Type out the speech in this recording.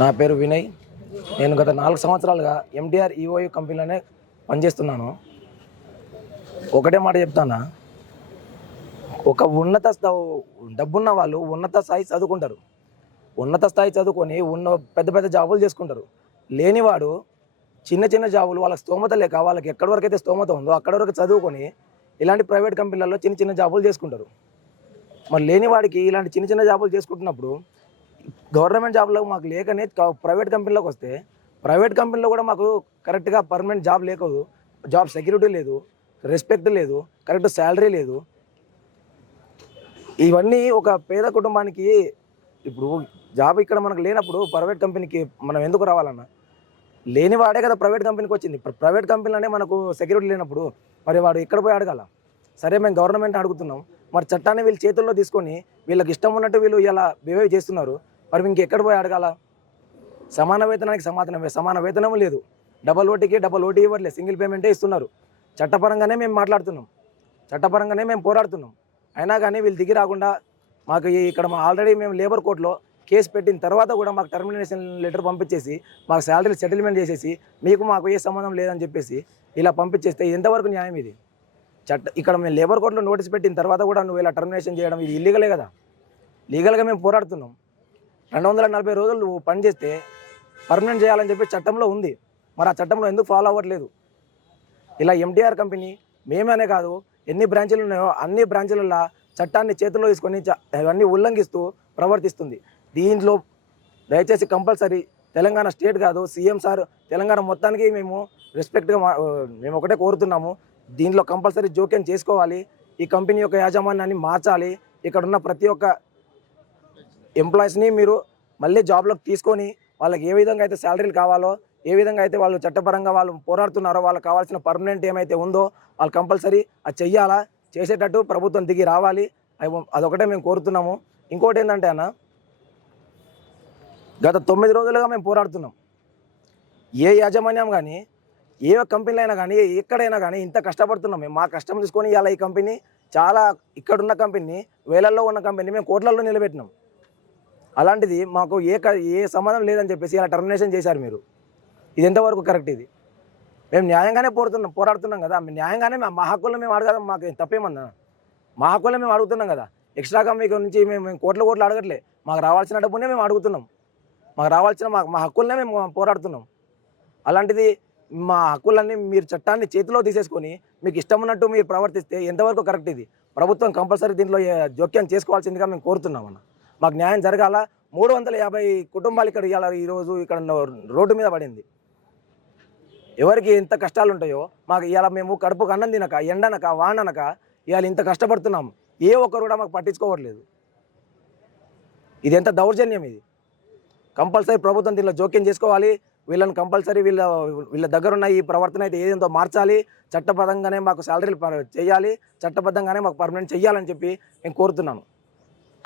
నా పేరు వినయ్. నేను గత 4 సంవత్సరాలుగా ఎంటీఆర్ ఈఓయూ కంపెనీలోనే పనిచేస్తున్నాను. ఒకటే మాట చెప్తానా, ఒక డబ్బున్న వాళ్ళు ఉన్నత స్థాయి చదువుకుంటారు. ఉన్నత స్థాయి చదువుకొని పెద్ద పెద్ద జాబులు చేసుకుంటారు. లేనివాడు చిన్న చిన్న జాబులు, వాళ్ళకి స్తోమత లేక, వాళ్ళకి ఎక్కడి వరకు అయితే స్తోమత ఉందో అక్కడి వరకు చదువుకొని ఇలాంటి ప్రైవేట్ కంపెనీలలో చిన్న చిన్న జాబులు చేసుకుంటారు. మరి లేనివాడికి ఇలాంటి చిన్న చిన్న జాబులు చేసుకుంటున్నప్పుడు గవర్నమెంట్ జాబ్లో మాకు లేకనే ప్రైవేట్ కంపెనీలోకి వస్తే, ప్రైవేట్ కంపెనీలో కూడా మాకు కరెక్ట్గా పర్మనెంట్ జాబ్ లేకదు, జాబ్ సెక్యూరిటీ లేదు, రెస్పెక్ట్ లేదు, కరెక్ట్ శాలరీ లేదు. ఇవన్నీ ఒక పేద కుటుంబానికి ఇప్పుడు జాబ్ ఇక్కడ మనకు లేనప్పుడు ప్రైవేట్ కంపెనీకి మనం ఎందుకు రావాలన్నా? లేనివాడే కదా ప్రైవేట్ కంపెనీకి వచ్చింది. ప్రైవేట్ కంపెనీలోనే మనకు సెక్యూరిటీ లేనప్పుడు మరి వాడు ఎక్కడ పోయి అడగాల? సరే, మేము గవర్నమెంట్ అడుగుతున్నాం, మరి చట్టాన్ని వీళ్ళు చేతుల్లో తీసుకొని వీళ్ళకి ఇష్టం ఉన్నట్టు వీళ్ళు ఇలా బిహేవ్ చేస్తున్నారు. మరి ఇంకెక్కడ పోయి అడగాల? సమాన వేతనానికి సమాన వేతనం లేదు, డబల్ ఓటీకి డబల్ ఓటీ ఇవ్వట్లేదు, సింగిల్ పేమెంటే ఇస్తున్నారు. చట్టపరంగానే మేము మాట్లాడుతున్నాం, చట్టపరంగానే మేము పోరాడుతున్నాం. అయినా కానీ వీళ్ళు దిగి రాకుండా మాకు ఇక్కడ ఆల్రెడీ మేము లేబర్ కోర్టులో కేసు పెట్టిన తర్వాత కూడా మాకు టర్మినేషన్ లెటర్ పంపించేసి మాకు శాలరీలు సెటిల్మెంట్ చేసేసి మాకు ఏ సంబంధం లేదని చెప్పేసి ఇలా పంపించేస్తే ఎంతవరకు న్యాయం ఇది? ఇక్కడ మేము లేబర్ కోర్టులో నోటీస్ పెట్టిన తర్వాత కూడా నువ్వు ఇలా టర్మినేషన్ చేయడం ఇది ఇల్లీగలే కదా. లీగల్గా మేము పోరాడుతున్నాం. 240 రోజులు నువ్వు పని చేస్తే పర్మనెంట్ చేయాలని చెప్పి చట్టంలో ఉంది. మరి ఆ చట్టంలో ఎందుకు ఫాలో అవ్వట్లేదు? ఇలా ఎంటీఆర్ కంపెనీ మేమనే కాదు, ఎన్ని బ్రాంచీలు ఉన్నాయో అన్ని బ్రాంచీలలో చట్టాన్ని చేతుల్లో తీసుకొని అవన్నీ ఉల్లంఘిస్తూ ప్రవర్తిస్తుంది. దీంట్లో దయచేసి కంపల్సరీ తెలంగాణ స్టేట్ కాదు, సీఎం సార్ తెలంగాణ మొత్తానికి మేము రెస్పెక్ట్గా మేము ఒకటే కోరుతున్నాము. దీంట్లో కంపల్సరీ జోక్యం చేసుకోవాలి. ఈ కంపెనీ యొక్క యాజమాన్యాన్ని మార్చాలి. ఇక్కడ ఉన్న ప్రతి ఒక్క ఎంప్లాయీస్ని మీరు మళ్ళీ జాబ్లోకి తీసుకొని వాళ్ళకి ఏ విధంగా అయితే శాలరీలు కావాలో, ఏ విధంగా అయితే వాళ్ళు చట్టపరంగా వాళ్ళు పోరాడుతున్నారో, వాళ్ళకి కావాల్సిన పర్మనెంట్ ఏమైతే ఉందో వాళ్ళు కంపల్సరీ అది చెయ్యాలా, చేసేటట్టు ప్రభుత్వం దిగి రావాలి. అదొకటే మేము కోరుతున్నాము. ఇంకోటి ఏంటంటే అన్న, గత 9 రోజులుగా మేము పోరాడుతున్నాం. ఏ యాజమాన్యం కానీ, ఏ కంపెనీలో అయినా కానీ, ఎక్కడైనా కానీ ఇంత కష్టపడుతున్నాం. మేము మా కష్టం తీసుకొని ఇలా ఈ కంపెనీ చాలా ఇక్కడున్న కంపెనీ, వేలల్లో ఉన్న కంపెనీ మేము కోట్లలో నిలబెట్టినాం. అలాంటిది మాకు ఏ సంబంధం లేదని చెప్పేసి ఇలా టర్మినేషన్ చేశారు మీరు. ఇది ఎంతవరకు కరెక్ట్? ఇది మేము న్యాయంగానే పోరాడుతున్నాం కదా. న్యాయంగానే మా హక్కులను మేము అడగడం మాకు తప్పేమన్నా? మా హక్కులను మేము అడుగుతున్నాం కదా. ఎక్స్ట్రాగా మీకు నుంచి మేము కోట్లు అడగట్లే. మాకు రావాల్సిన డబ్బునే మేము అడుగుతున్నాం. మాకు రావాల్సిన మా హక్కులనే మేము పోరాడుతున్నాం. అలాంటిది మా హక్కులన్నీ మీరు చట్టాన్ని చేతిలో తీసేసుకొని మీకు ఇష్టం ఉన్నట్టు మీరు ప్రవర్తిస్తే ఎంతవరకు కరెక్ట్? ఇది ప్రభుత్వం కంపల్సరీ దీంట్లో జోక్యం చేసుకోవాల్సిందిగా మేము కోరుతున్నామన్న. మాకు న్యాయం జరగాల. 350 కుటుంబాలు ఇక్కడ ఈరోజు ఇక్కడ రోడ్డు మీద పడింది. ఎవరికి ఎంత కష్టాలు ఉంటాయో మాకు ఇవాళ మేము కడుపుకు అన్నం తినక, ఎండనక, వాననక ఇవాళ ఇంత కష్టపడుతున్నాం. ఏ ఒక్కరు కూడా మాకు పట్టించుకోవట్లేదు. ఇది ఎంత దౌర్జన్యం! ఇది కంపల్సరీ ప్రభుత్వం దీనిలో జోక్యం చేసుకోవాలి. వీళ్ళని కంపల్సరీ వీళ్ళ దగ్గర ఉన్న ఈ ప్రవర్తన అయితే ఏదేంతో మార్చాలి. చట్టబద్ధంగానే మాకు శాలరీలు చేయాలి, చట్టబద్ధంగానే మాకు పర్మనెంట్ చేయాలని చెప్పి నేను కోరుతున్నాను.